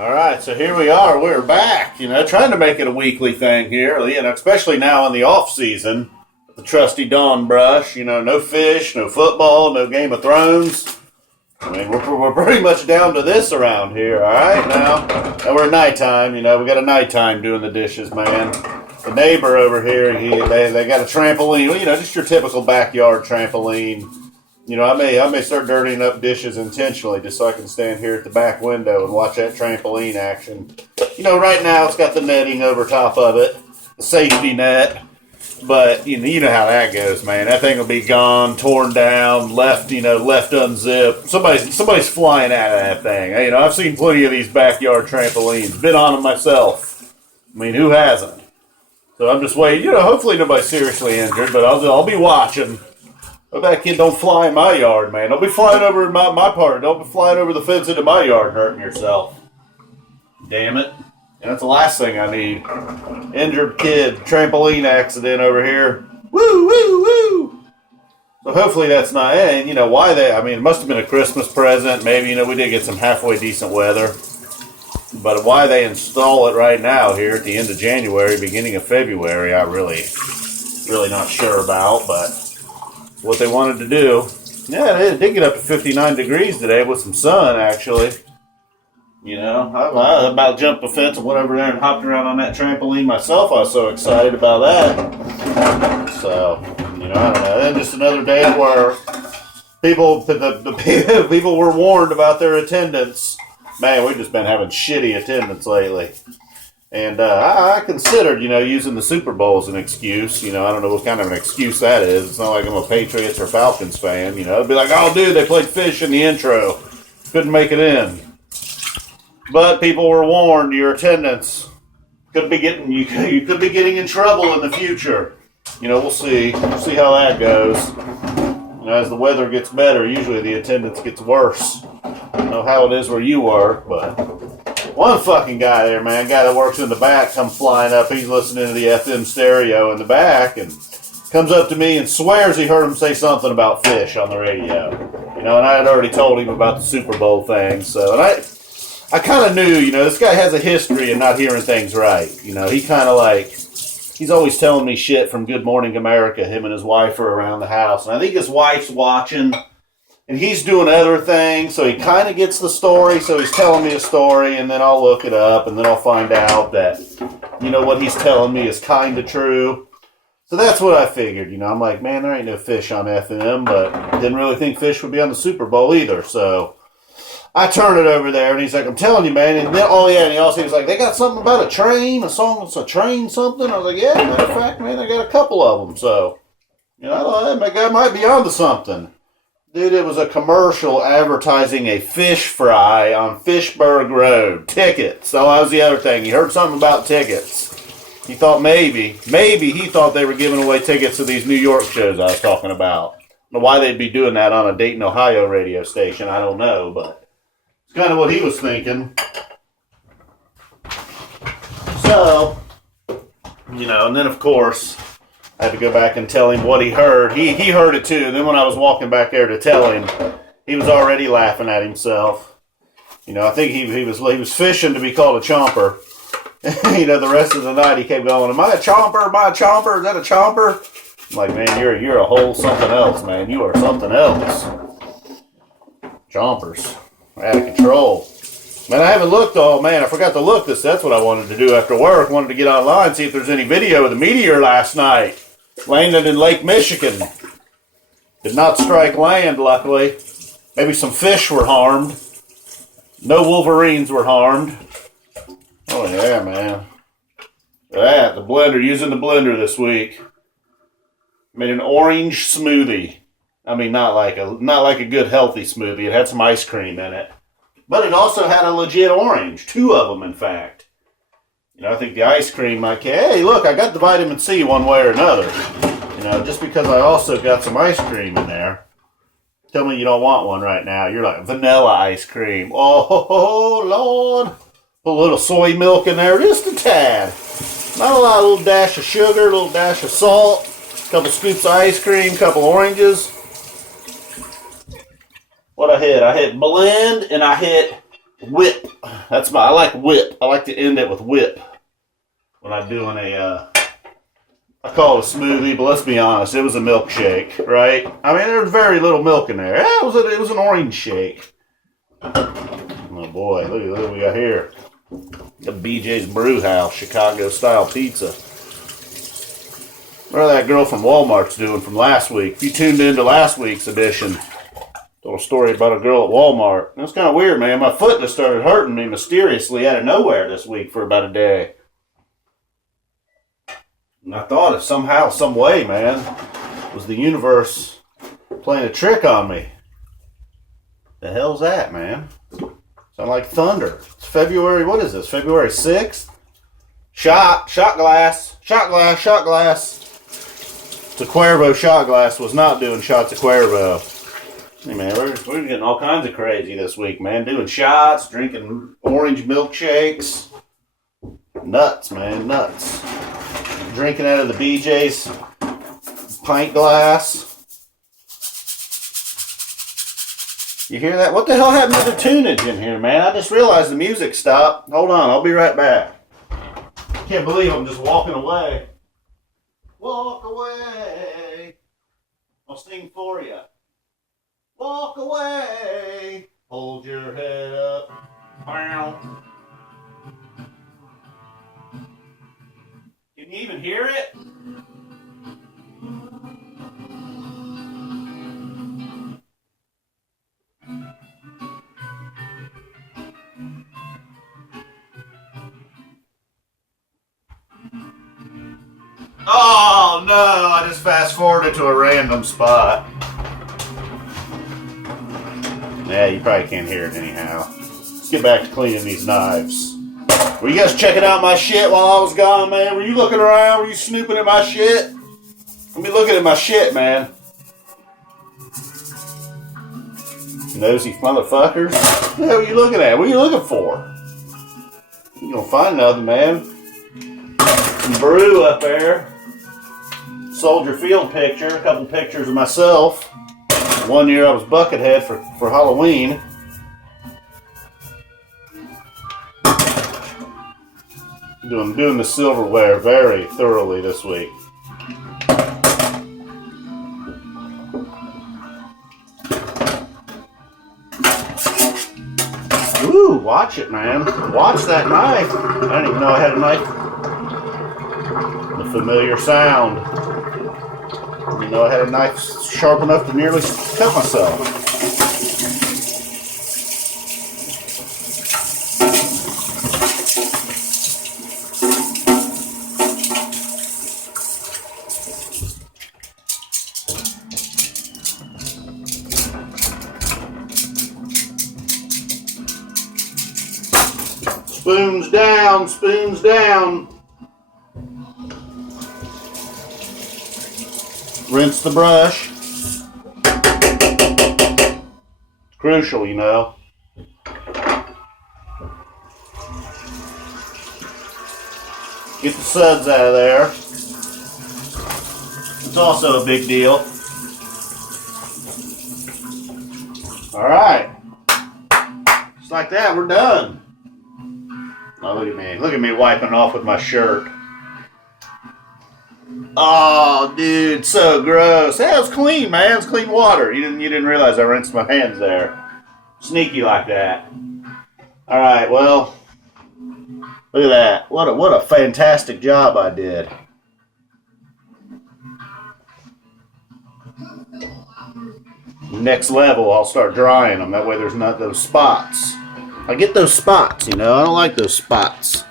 All right, so here we are. We're back, trying to make it a weekly thing here, especially now in the off season. The trusty dawn brush, no fish, no football, no Game of Thrones. I mean, we're pretty much down to this around here, all right? Now we're at nighttime, we got a nighttime doing the dishes, man. The neighbor over here, they got a trampoline, just your typical backyard trampoline. I may start dirtying up dishes intentionally just so I can stand here at the back window and watch that trampoline action. Right now it's got the netting over top of it, the safety net. But you know how that goes, man. That thing will be gone, torn down, left unzipped. Somebody's flying out of that thing. I've seen plenty of these backyard trampolines. Been on them myself. I mean, who hasn't? So I'm just waiting. Hopefully nobody's seriously injured, but I'll be watching. Hope that kid don't fly in my yard, man. Don't be flying over in my part. Don't be flying over the fence into my yard and hurting yourself. Damn it. And that's the last thing I need. Injured kid, trampoline accident over here. Woo, woo, woo. So hopefully that's not, and it must have been a Christmas present. Maybe, we did get some halfway decent weather. But why they install it right now here at the end of January, beginning of February, I'm really not sure about, but what they wanted to do. Yeah, it did get up to 59 degrees today with some sun, actually. I about jumped the fence and went over there and hopped around on that trampoline myself. I was so excited about that. So, I don't know. Then just another day at work. The people were warned about their attendance. Man, we've just been having shitty attendance lately. And I considered, using the Super Bowl as an excuse. I don't know what kind of an excuse that is. It's not like I'm a Patriots or Falcons fan. It'd be like, oh, dude, they played fish in the intro. Couldn't make it in. But people were warned, your attendance you could be getting in trouble in the future. We'll see. We'll see how that goes. As the weather gets better, usually the attendance gets worse. I don't know how it is where you work, but one fucking guy there, man, guy that works in the back, come flying up. He's listening to the FM stereo in the back and comes up to me and swears he heard him say something about fish on the radio. And I had already told him about the Super Bowl thing. So, and I kind of knew, this guy has a history of not hearing things right. He kind of he's always telling me shit from Good Morning America. Him and his wife are around the house. And I think his wife's watching. And he's doing other things, so he kind of gets the story, so he's telling me a story, and then I'll look it up, and then I'll find out that, what he's telling me is kind of true. So that's what I figured, I'm like, man, there ain't no fish on FM, but didn't really think fish would be on the Super Bowl either, so I turn it over there, and he's like, I'm telling you, man, and then, and he also was like, they got something about a train, a song that's a train something? I was like, yeah, matter of fact, man, I got a couple of them, so, I thought that guy might be onto something. Dude, it was a commercial advertising a fish fry on Fishburg Road. Tickets. So that was the other thing. He heard something about tickets. He thought maybe he thought they were giving away tickets to these New York shows I was talking about. I don't know why they'd be doing that on a Dayton, Ohio radio station. I don't know, but it's kind of what he was thinking. So, and then of course, I had to go back and tell him what he heard. He heard it too. And then when I was walking back there to tell him, he was already laughing at himself. I think he was fishing to be called a chomper. The rest of the night he kept going, am I a chomper? Am I a chomper? Is that a chomper? I'm like, man, you're a whole something else, man. You are something else. Chompers. Out of control. Man, I haven't looked. Oh, man, I forgot to look this. That's what I wanted to do after work. Wanted to get online, see if there's any video of the meteor last night. Landed in Lake Michigan. Did not strike land, luckily. Maybe some fish were harmed. No wolverines were harmed. Oh, yeah, man. Look at that. The blender. Using the blender this week. Made an orange smoothie. I mean, not like a good, healthy smoothie. It had some ice cream in it. But it also had a legit orange. 2 of them, in fact. I think the ice cream might... Hey, look, I got the vitamin C one way or another. Just because I also got some ice cream in there. Tell me you don't want one right now. You're like, vanilla ice cream. Oh, Lord. Put a little soy milk in there, just a tad. Not a lot, a little dash of sugar, a little dash of salt, a couple scoops of ice cream, a couple oranges. What I hit blend, and I hit whip. I like whip. I like to end it with whip when I'm doing I call it a smoothie, but let's be honest, it was a milkshake, right? I mean, there was very little milk in there. Yeah, it was an orange shake. Oh boy, look what we got here. The BJ's Brew House, Chicago-style pizza. What that girl from Wal-Mart's doing from last week? If you tuned into last week's edition, told a story about a girl at Wal-Mart. That's kind of weird, man. My foot just started hurting me mysteriously out of nowhere this week for about a day. And I thought it somehow, some way, man, was the universe playing a trick on me. The hell's that, man? Sound like thunder. It's February, what is this? February 6th? Shot glass. The Cuervo shot glass was not doing shots of Cuervo. Hey, man, we're getting all kinds of crazy this week, man. Doing shots, drinking orange milkshakes. Nuts, man, nuts. Drinking out of the BJ's pint glass. You hear that? What the hell happened to the tunage in here, man? I just realized the music stopped. Hold on, I'll be right back. Can't believe I'm just walking away. Walk away. I'll sing for you. Walk away. Hold your head up. Wow. Can you even hear it? Oh no, I just fast forwarded to a random spot. Yeah, you probably can't hear it anyhow. Let's get back to cleaning these knives. Were you guys checking out my shit while I was gone, man? Were you looking around? Were you snooping at my shit? Let me looking at my shit, man. Nosy motherfuckers. What the hell are you looking at? What are you looking for? You gonna find nothing, man. Some brew up there. Soldier Field picture. A couple pictures of myself. One year I was Buckethead for Halloween. Doing the silverware very thoroughly this week. Ooh, watch it, man. Watch that knife. I didn't even know I had a knife. The familiar sound. I didn't know I had a knife sharp enough to nearly cut myself. Spoons down, spoons down. Rinse the brush. It's crucial, you know. Get the suds out of there. It's also a big deal. Alright. Just like that, we're done. Oh, look at me. Look at me wiping off with my shirt. Oh, dude, so gross. Hey, it's clean, man. It's clean water. You didn't realize I rinsed my hands there. Sneaky like that. All right, well, look at that. What a fantastic job I did. Next level, I'll start drying them. That way there's not those spots. I get those spots, you know. I don't like those spots.